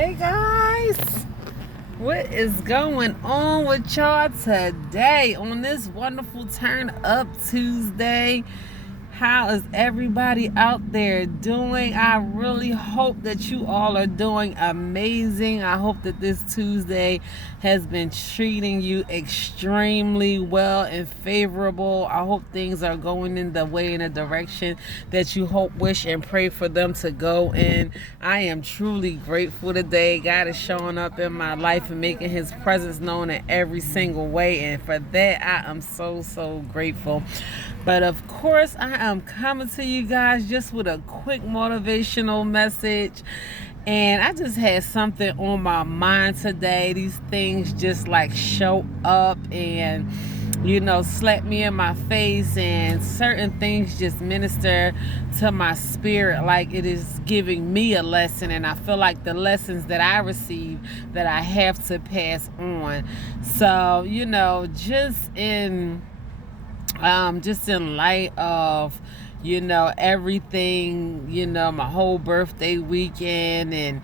Hey guys, what is going on with y'all today on this wonderful Turn Up Tuesday? How is everybody out there doing? I really hope that you all are doing amazing. I hope that this Tuesday has been treating you extremely well and favorable. I hope things are going in the way, in a direction that you hope, wish, and pray for them to go in. I am truly grateful today. God is showing up in my life and making his presence known in every single way. And for that, I am so grateful. But of course, I am coming to you guys just with a quick motivational message. And I just had something on my mind today. These things just like show up and, slap me in my face, and certain things just minister to my spirit like it is giving me a lesson. And I feel like the lessons that I receive that I have to pass on. So, just in light of everything, my whole birthday weekend, and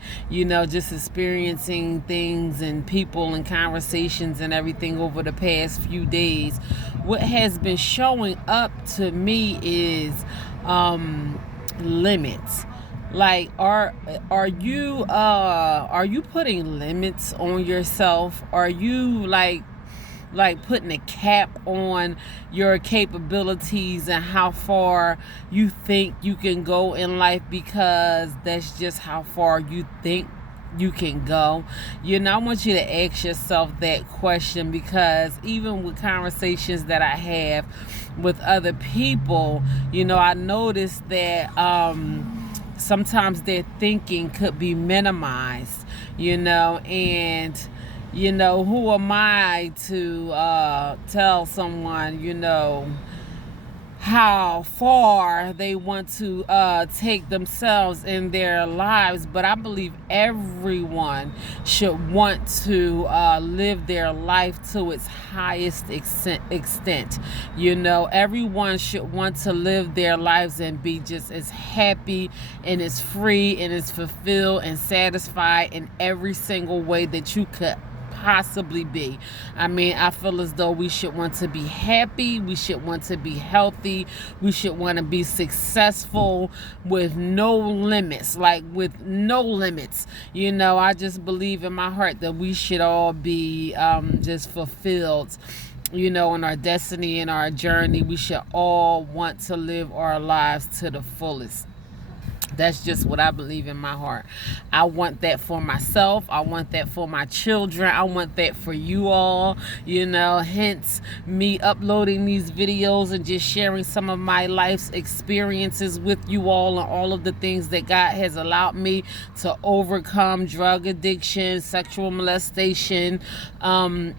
just experiencing things and people and conversations and everything over the past few days, what has been showing up to me is limits. Like, are you putting limits on yourself? Are you like putting a cap on your capabilities and how far you think you can go in life, because that's just how far you think you can go? I want you to ask yourself that question, because even with conversations that I have with other people, I noticed that sometimes their thinking could be minimized, and who am I to tell someone, how far they want to take themselves in their lives? But I believe everyone should want to live their life to its highest extent. Everyone should want to live their lives and be just as happy and as free and as fulfilled and satisfied in every single way that you could possibly be. I feel as though we should want to be happy, we should want to be healthy, we should want to be successful with no limits. I just believe in my heart that we should all be just fulfilled, in our destiny and our journey. We should all want to live our lives to the fullest. That's just what I believe in my heart. I want that for myself. I want that for my children. I want that for you all. Hence me uploading these videos and just sharing some of my life's experiences with you all, and all of the things that God has allowed me to overcome: drug addiction, sexual molestation,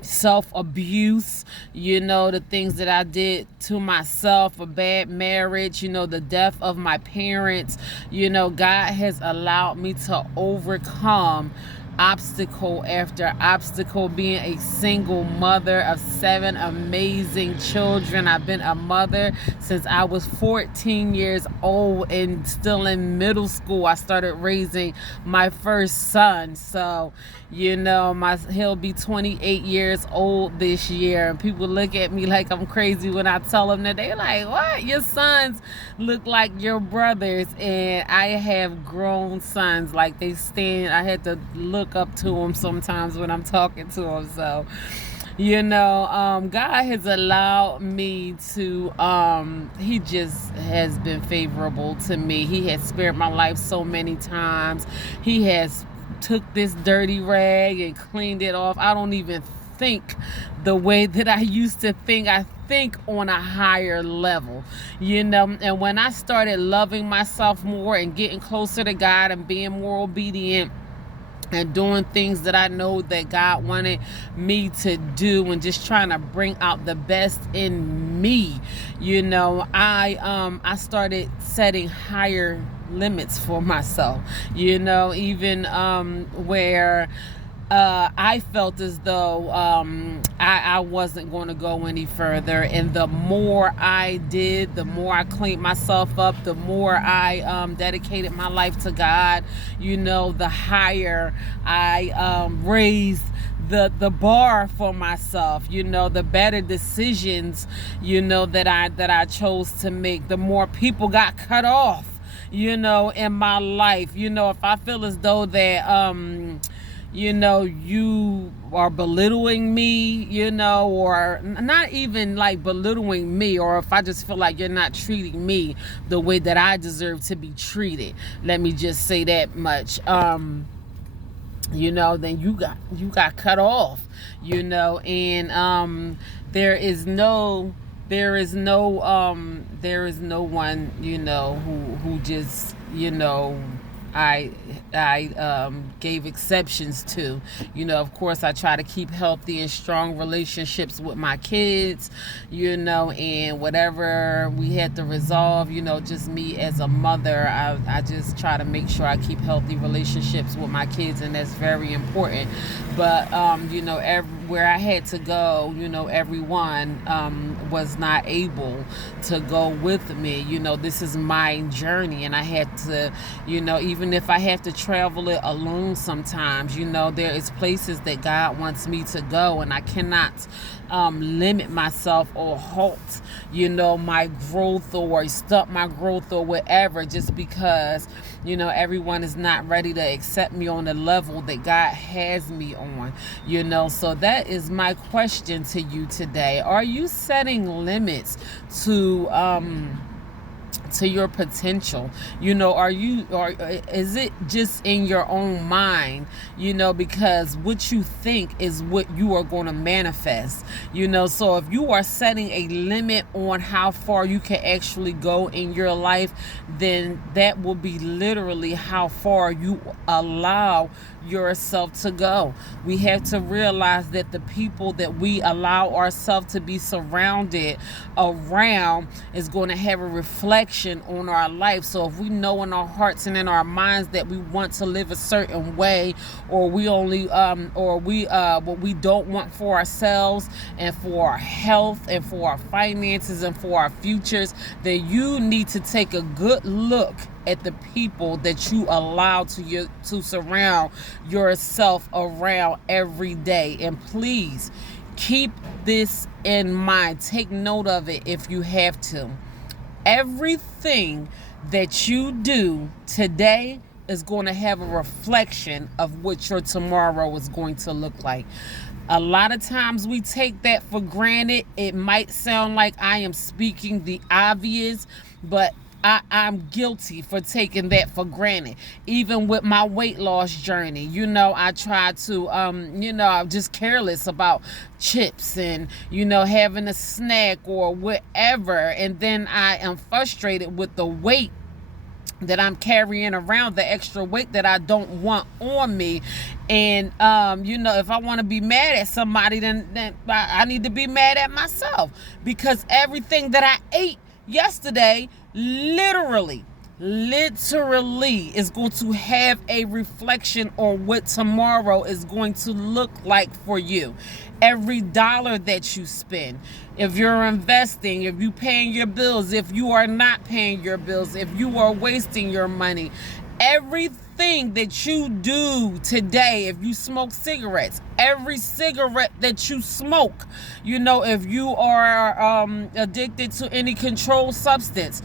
self-abuse, the things that I did to myself, a bad marriage, the death of my parents. God has allowed me to overcome obstacle after obstacle, being a single mother of 7 amazing children. I've been a mother since I was 14 years old, and still in middle school I started raising my first son. So he'll be 28 years old this year, and people look at me like I'm crazy when I tell them that. They're like, what? Your sons look like your brothers. And I have grown sons. Like, I had to look up to them sometimes when I'm talking to them. So God has allowed me to he just has been favorable to me. He has spared my life so many times. He has took this dirty rag and cleaned it off. I don't even think the way that I used to think. I think on a higher level, and when I started loving myself more and getting closer to God and being more obedient and doing things that I know that God wanted me to do, and just trying to bring out the best in me, I started setting higher limits for myself, even where I felt as though I wasn't going to go any further. And the more I did, the more I cleaned myself up, the more I dedicated my life to God, the higher I raised the bar for myself, the better decisions, that I chose to make, the more people got cut off, in my life. If I feel as though that you are belittling me, or not even like belittling me, or if I just feel like you're not treating me the way that I deserve to be treated, let me just say that much, then you got cut off, and there is no one, who just, I gave exceptions to. Of course, I try to keep healthy and strong relationships with my kids, and whatever we had to resolve, just me as a mother, I just try to make sure I keep healthy relationships with my kids, and that's very important. But, where I had to go, everyone was not able to go with me. This is my journey, and I had to, even if I have to travel it alone sometimes, there is places that God wants me to go, and I cannot limit myself or halt, my growth, or stop my growth, or whatever, just because, everyone is not ready to accept me on the level that God has me on, so that is my question to you today. Are you setting limits to your potential? Is it just in your own mind, because what you think is what you are going to manifest, so if you are setting a limit on how far you can actually go in your life, then that will be literally how far you allow yourself to go. We have to realize that the people that we allow ourselves to be surrounded around is going to have a reflection on our life. So if we know in our hearts and in our minds that we want to live a certain way, or we only what we don't want for ourselves and for our health and for our finances and for our futures, then you need to take a good look at the people that you allow to surround yourself around every day. And please keep this in mind. Take note of it if you have to. Everything that you do today is going to have a reflection of what your tomorrow is going to look like. A lot of times we take that for granted. It might sound like I am speaking the obvious, but I'm guilty for taking that for granted. Even with my weight loss journey, I try to, I'm just careless about chips and, having a snack or whatever. And then I am frustrated with the weight that I'm carrying around, the extra weight that I don't want on me. And, if I want to be mad at somebody, then I need to be mad at myself, because everything that I ate yesterday literally is going to have a reflection on what tomorrow is going to look like for you. Every dollar that you spend, if you're investing, if you paying your bills, if you are not paying your bills, if you are wasting your money, everything that you do today, if you smoke cigarettes, every cigarette that you smoke, if you are addicted to any controlled substance,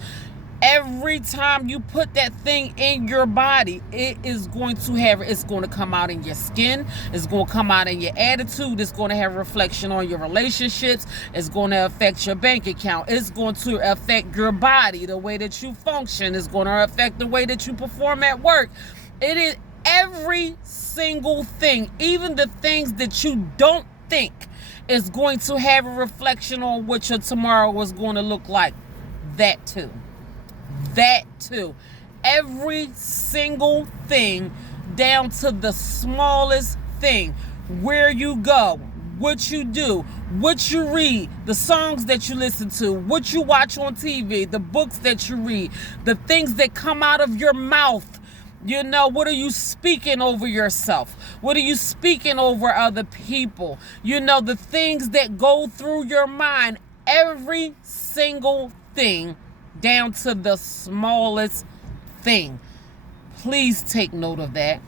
every time you put that thing in your body, it's going to come out in your skin. It's going to come out in your attitude. It's going to have a reflection on your relationships. It's going to affect your bank account. It's going to affect your body, the way that you function. It's going to affect the way that you perform at work. It is every single thing, even the things that you don't think is going to have a reflection on what your tomorrow is going to look like. That too. Every single thing, down to the smallest thing. Where you go, what you do, what you read, the songs that you listen to, what you watch on TV, the books that you read, the things that come out of your mouth, You know, what are you speaking over yourself? What are you speaking over other people? You know, the things that go through your mind, every single thing, down to the smallest thing. Please take note of that.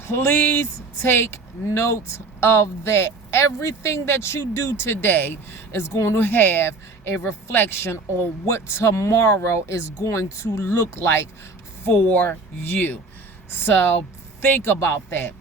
Please take note of that. Everything that you do today is going to have a reflection on what tomorrow is going to look like for you. So think about that.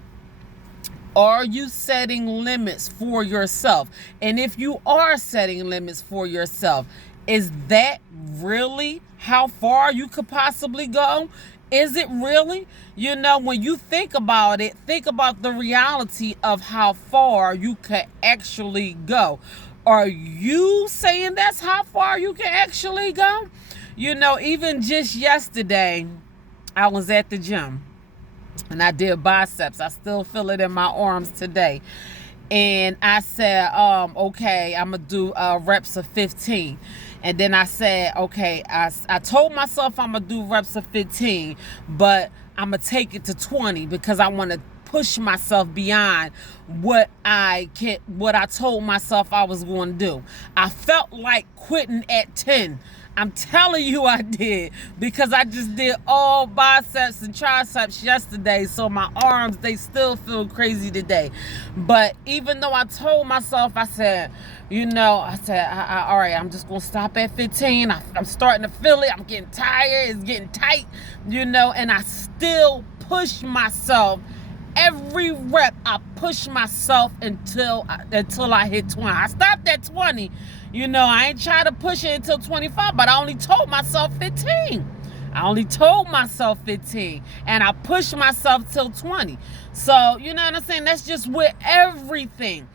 Are you setting limits for yourself? And if you are setting limits for yourself, is that really how far you could possibly go? Is it really? You know, when you think about it, think about the reality of how far you could actually go. Are you saying that's how far you can actually go? You know, even just yesterday, I was at the gym and I did biceps. I still feel it in my arms today. And I said, okay, I'm going to do reps of 15. And then I said, okay, I told myself I'm going to do reps of 15, but I'm going to take it to 20 because I want to push myself beyond what I told myself I was going to do. I felt like quitting at 10. I'm telling you I did, because I just did all biceps and triceps yesterday, so my arms, they still feel crazy today. But even though I told myself, I said, all right, I'm just going to stop at 15. I'm starting to feel it. I'm getting tired. It's getting tight, and I still push myself. Every rep, I push myself until I hit 20. I stopped at 20. I ain't trying to push it until 25, but I only told myself 15. And I pushed myself till 20. So, you know what I'm saying? That's just with everything.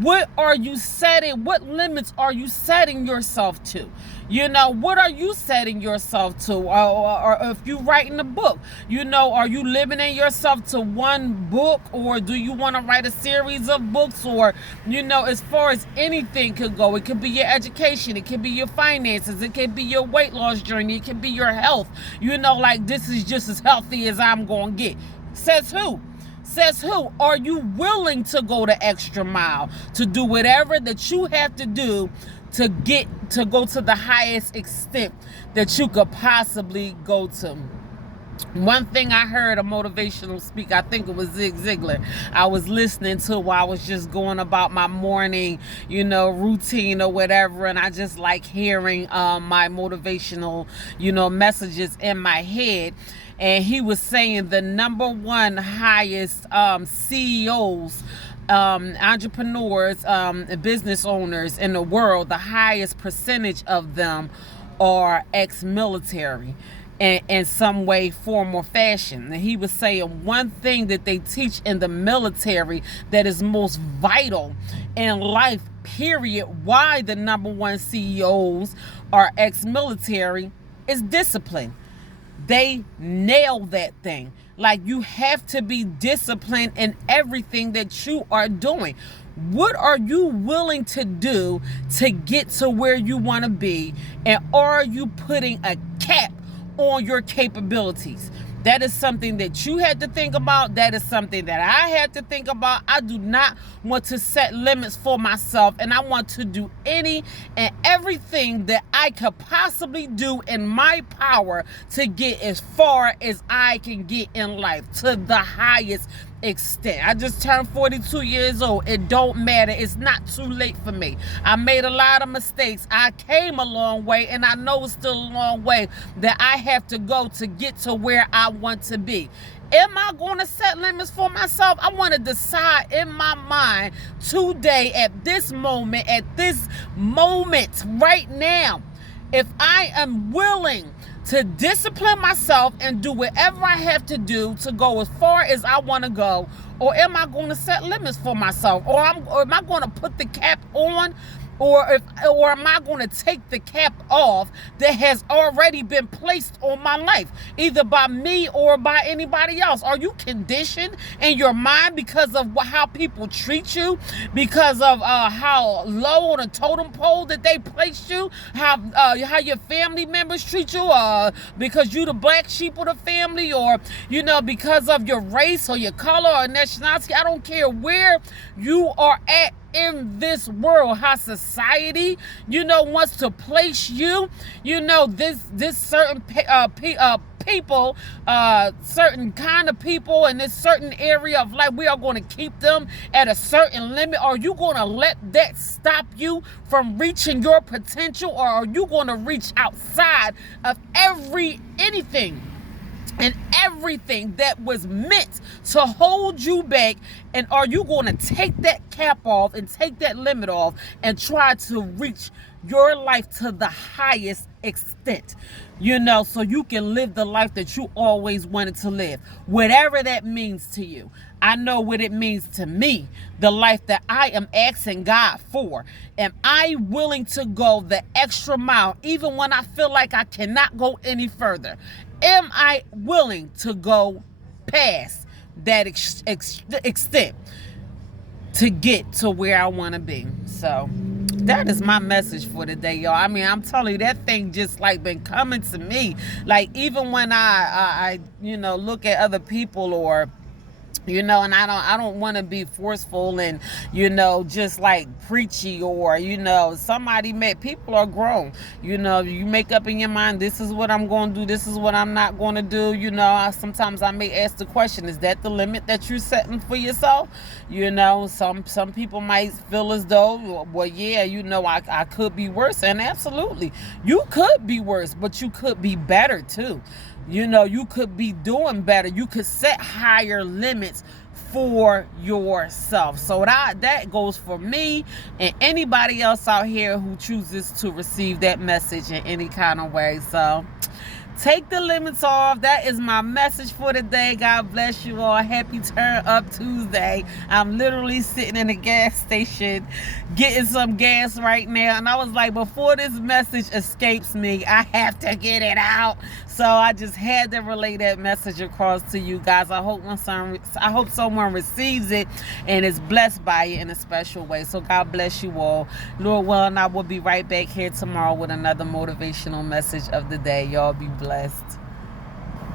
What are you setting? What limits are you setting yourself to? What are you setting yourself to? Or if you're writing a book, are you limiting yourself to one book, or do you want to write a series of books? Or, as far as anything could go, it could be your education, it could be your finances, it could be your weight loss journey, it could be your health. Like, this is just as healthy as I'm going to get. Says who? Are you willing to go the extra mile, to do whatever that you have to do to go to the highest extent that you could possibly go to? One thing I heard a motivational speaker, I think it was Zig Ziglar, I was listening to while I was just going about my morning, routine or whatever, and I just like hearing my motivational, messages in my head. And he was saying the number one highest CEOs, entrepreneurs, business owners in the world, the highest percentage of them are ex-military in some way, form, or fashion. And he was saying one thing that they teach in the military that is most vital in life, period, why the number one CEOs are ex-military, is discipline. They nail that thing. Like, you have to be disciplined in everything that you are doing. What are you willing to do to get to where you want to be? And are you putting a cap on your capabilities? That is something that you had to think about. That is something that I had to think about. I do not want to set limits for myself, and I want to do any and everything that I could possibly do in my power to get as far as I can get in life, to the highest extent. I just turned 42 years old. It don't matter. It's not too late for me. I made a lot of mistakes. I came a long way, and I know it's still a long way that I have to go to get to where I want to be. Am I going to set limits for myself? I want to decide in my mind today, at this moment right now, if I am willing to discipline myself and do whatever I have to do to go as far as I want to go, or am I going to set limits for myself, or am I going to put the cap on or am I going to take the cap off that has already been placed on my life, either by me or by anybody else? Are you conditioned in your mind because of how people treat you, because of how low on a totem pole that they placed you, how your family members treat you, because you the black sheep of the family, or because of your race or your color or nationality? I don't care where you are at in this world, how society wants to place you, this certain people, certain kind of people in this certain area of life, we are going to keep them at a certain limit. Are you going to let that stop you from reaching your potential, or are you going to reach outside of anything and everything that was meant to hold you back? And are you going to take that cap off and take that limit off and try to reach your life to the highest extent, so you can live the life that you always wanted to live, whatever that means to you? I know what it means to me, the life that I am asking God for. Am I willing to go the extra mile, even when I feel like I cannot go any further? Am I willing to go past that extent to get to where I want to be? So that is my message for today, y'all. I mean, I'm telling you, that thing just like been coming to me. Like, even when I look at other people, or and I don't want to be forceful and just like preachy, or people are grown. You make up in your mind, this is what I'm going to do, this is what I'm not going to do. Sometimes I may ask the question, is that the limit that you're setting for yourself? Some people might feel as though, well, yeah, I could be worse. And absolutely, you could be worse, but you could be better too. You could be doing better. You could set higher limits for yourself. So that goes for me and anybody else out here who chooses to receive that message in any kind of way. So take the limits off. That is my message for today. God bless you all. Happy Turn Up Tuesday. I'm literally sitting in a gas station getting some gas right now. And I was like, before this message escapes me, I have to get it out. So I just had to relay that message across to you guys. I hope someone receives it and is blessed by it in a special way. So God bless you all. Lord willing, I will be right back here tomorrow with another motivational message of the day. Y'all be blessed.